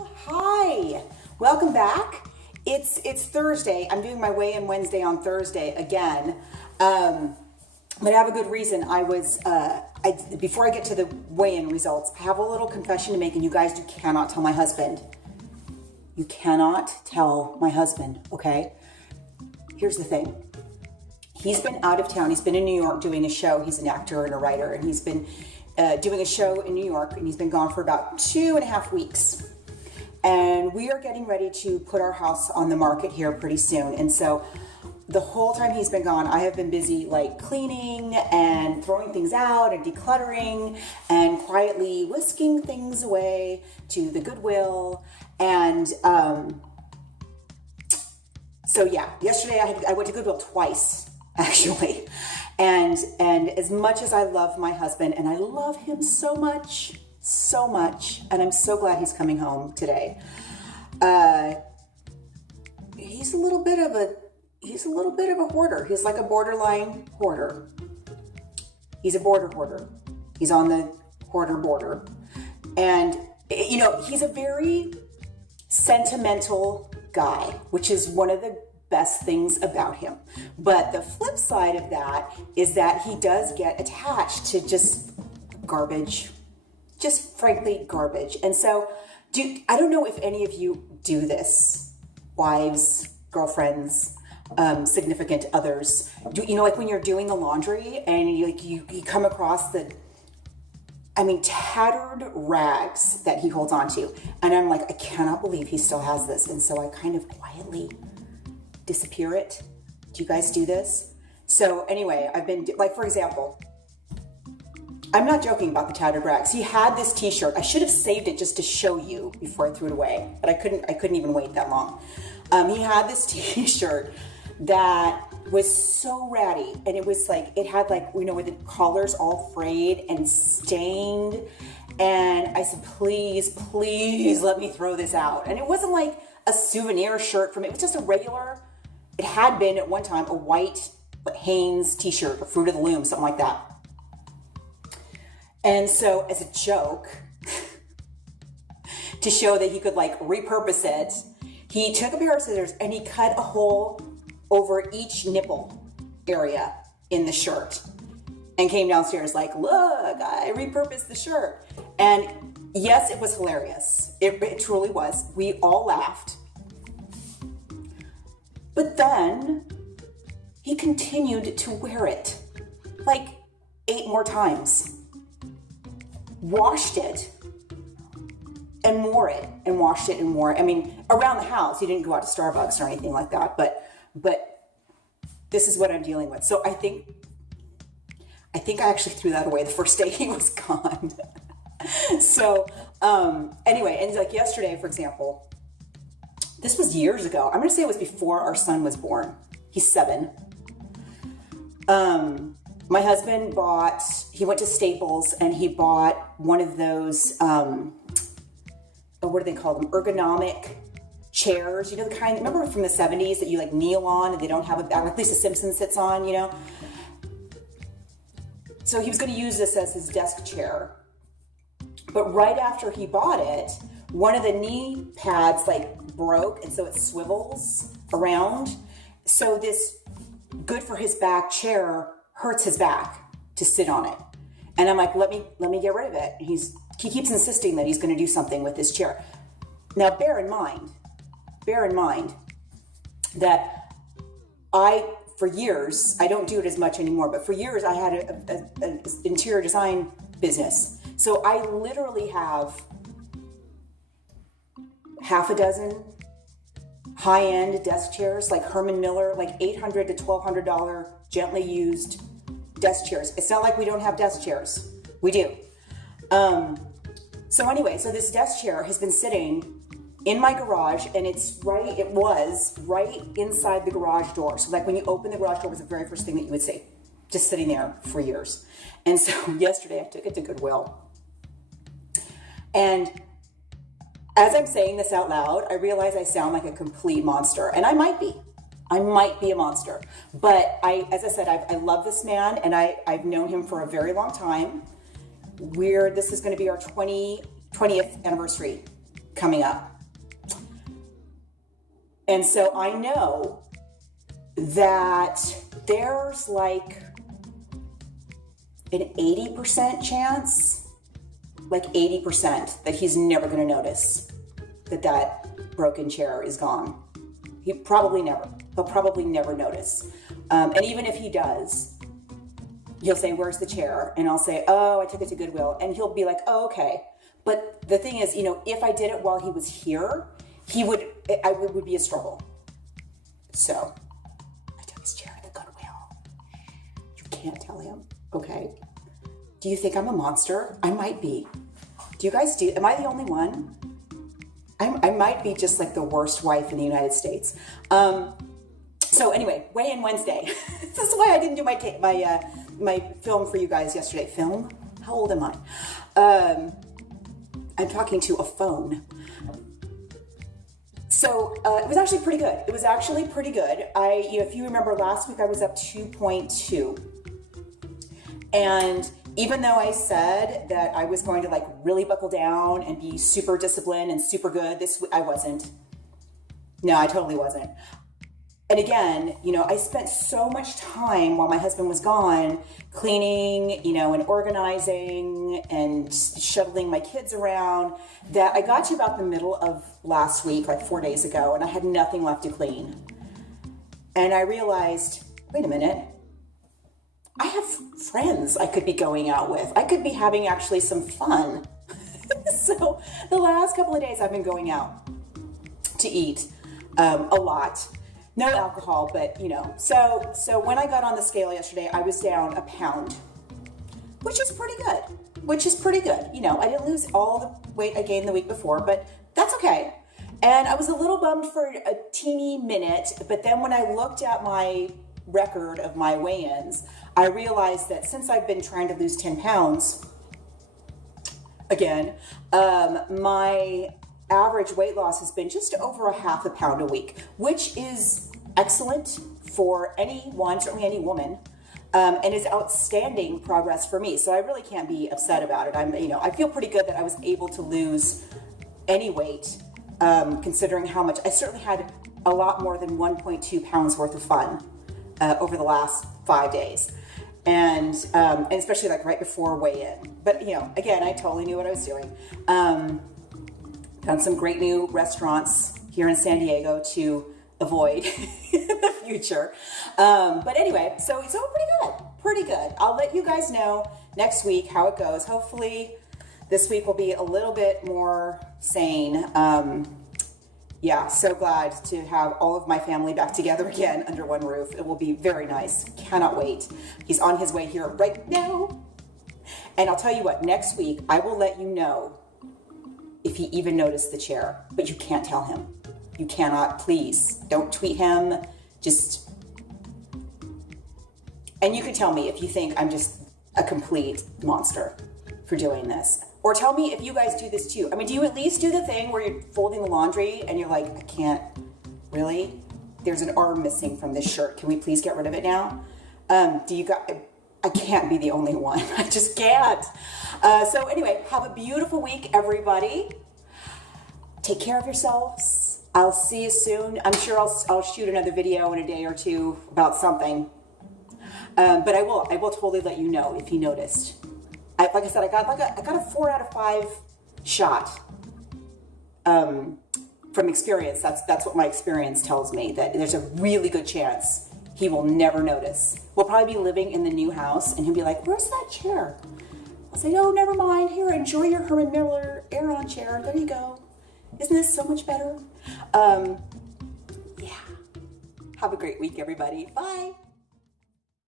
Hi, welcome back. It's Thursday. I'm doing my weigh-in Wednesday on Thursday again, but I have a good reason. Before I get to the weigh-in results, I have a little confession to make, and you guys, you cannot tell my husband. You cannot tell my husband. Okay? Here's the thing. He's been out of town. He's been in New York doing a show. He's an actor and a writer, and he's been doing a show in New York, and he's been gone for about 2.5 weeks. And we are getting ready to put our house on the market here pretty soon. And so the whole time he's been gone, I have been busy like cleaning and throwing things out and decluttering and quietly whisking things away to the Goodwill. And so yeah, yesterday I went to Goodwill twice, actually. And as much as I love my husband, and I love him so much, and I'm so glad he's coming home today. He's a little bit of a hoarder. He's like a borderline hoarder. He's a border hoarder. He's on the hoarder border. And you know, he's a very sentimental guy, which is one of the best things about him. But the flip side of that is that he does get attached to just garbage. Just frankly garbage. And so I don't know if any of you do this, wives, girlfriends, significant others. Like when you're doing the laundry and you come across tattered rags that he holds on to. And I'm like, I cannot believe he still has this. And so I kind of quietly disappear it. Do you guys do this? So anyway, I've been, like, for example, I'm not joking about the tattered rags. He had this t-shirt. I should have saved it just to show you before I threw it away, but I couldn't even wait that long. He had this t-shirt that was so ratty, and it was like, it had like, with the collars all frayed and stained. And I said, please let me throw this out. And it wasn't like a souvenir shirt from it. It was just a regular, it had been at one time a white Hanes t-shirt or Fruit of the Loom, something like that. And so as a joke, to show that he could like repurpose it, he took a pair of scissors and he cut a hole over each nipple area in the shirt and came downstairs like, look, I repurposed the shirt. And yes, it was hilarious. It truly was. We all laughed. But then he continued to wear it like 8 more times. Washed it and wore it and washed it and wore it. I mean, around the house. He didn't go out to Starbucks or anything like that, but this is what I'm dealing with. So I think I actually threw that away the first day he was gone. So anyway, and like yesterday, for example, this was years ago. I'm going to say it was before our son was born. He's 7. My husband he went to Staples and he bought one of those, what do they call them? Ergonomic chairs. You know, the kind, remember from the 70s that you like kneel on and they don't have a back, like Lisa Simpson sits on, you know? So he was going to use this as his desk chair. But right after he bought it, one of the knee pads like broke, and so it swivels around. So this good for his back chair hurts his back to sit on it. And I'm like, let me get rid of it. And he keeps insisting that he's going to do something with this chair. Now, bear in mind that for years, I don't do it as much anymore, but for years I had an interior design business. So I literally have half a dozen high-end desk chairs, like Herman Miller, like $800 to $1,200 gently used desk chairs. It's not like we don't have desk chairs. We do. So anyway, so this desk chair has been sitting in my garage, and it was right inside the garage door. So like when you open the garage door, was the very first thing that you would see, just sitting there for years. And so yesterday I took it to Goodwill. And as I'm saying this out loud, I realize I sound like a complete monster, and I might be a monster. But as I said, I love this man, and I've known him for a very long time. This is going to be our 20th anniversary coming up. And so I know that there's like an 80% chance, like 80%, that he's never going to notice that broken chair is gone. He'll probably never notice. And even if he does, he'll say, "Where's the chair?" And I'll say, "Oh, I took it to Goodwill." And he'll be like, "Oh, okay." But the thing is, if I did it while he was here, it would be a struggle. So I took his chair to the Goodwill. You can't tell him, okay? Do you think I'm a monster? I might be. Do you guys am I the only one? I might be just like the worst wife in the United States. So anyway, weigh-in Wednesday. This is why I didn't do my film for you guys yesterday. Film? How old am I? I'm talking to a phone. So it was actually pretty good. If you remember last week, I was up 2.2. And even though I said that I was going to like really buckle down and be super disciplined and super good, I wasn't. No, I totally wasn't. And again, I spent so much time while my husband was gone cleaning, and organizing and shuttling my kids around that I got to about the middle of last week, like 4 days ago, and I had nothing left to clean. And I realized, wait a minute, I have friends I could be going out with. I could be having actually some fun. So the last couple of days I've been going out to eat a lot. No alcohol, but So when I got on the scale yesterday, I was down a pound, which is pretty good. I didn't lose all the weight I gained the week before, but that's okay. And I was a little bummed for a teeny minute, but then when I looked at my record of my weigh-ins, I realized that since I've been trying to lose 10 pounds, again, my average weight loss has been just over a half a pound a week, which is excellent for anyone, certainly any woman, and is outstanding progress for me. So I really can't be upset about it. I feel pretty good that I was able to lose any weight, considering how much I certainly had a lot more than 1.2 pounds worth of fun over the last 5 days. And especially like right before weigh-in. But again, I totally knew what I was doing. Found some great new restaurants here in San Diego to avoid in the future. But anyway, so it's all pretty good. I'll let you guys know next week how it goes. Hopefully this week will be a little bit more sane. So glad to have all of my family back together again under one roof. It will be very nice. Cannot wait. He's on his way here right now. And I'll tell you what, next week I will let you know if he even noticed the chair, but you can't tell him. You cannot, please. Don't tweet him. And you can tell me if you think I'm just a complete monster for doing this. Or tell me if you guys do this too. Do you at least do the thing where you're folding the laundry and you're like, I can't, really? There's an arm missing from this shirt. Can we please get rid of it now? I can't be the only one. I just can't. So anyway, have a beautiful week, everybody. Take care of yourselves. I'll see you soon. I'm sure I'll shoot another video in a day or two about something. But I will totally let you know if you noticed. Like I said, I got a 4 out of 5 shot from experience. That's what my experience tells me, that there's a really good chance he will never notice. We'll probably be living in the new house and he'll be like, "Where's that chair?" I'll say, "Oh, never mind. Here, enjoy your Herman Miller Aeron chair. There you go. Isn't this so much better?" Have a great week, everybody. Bye.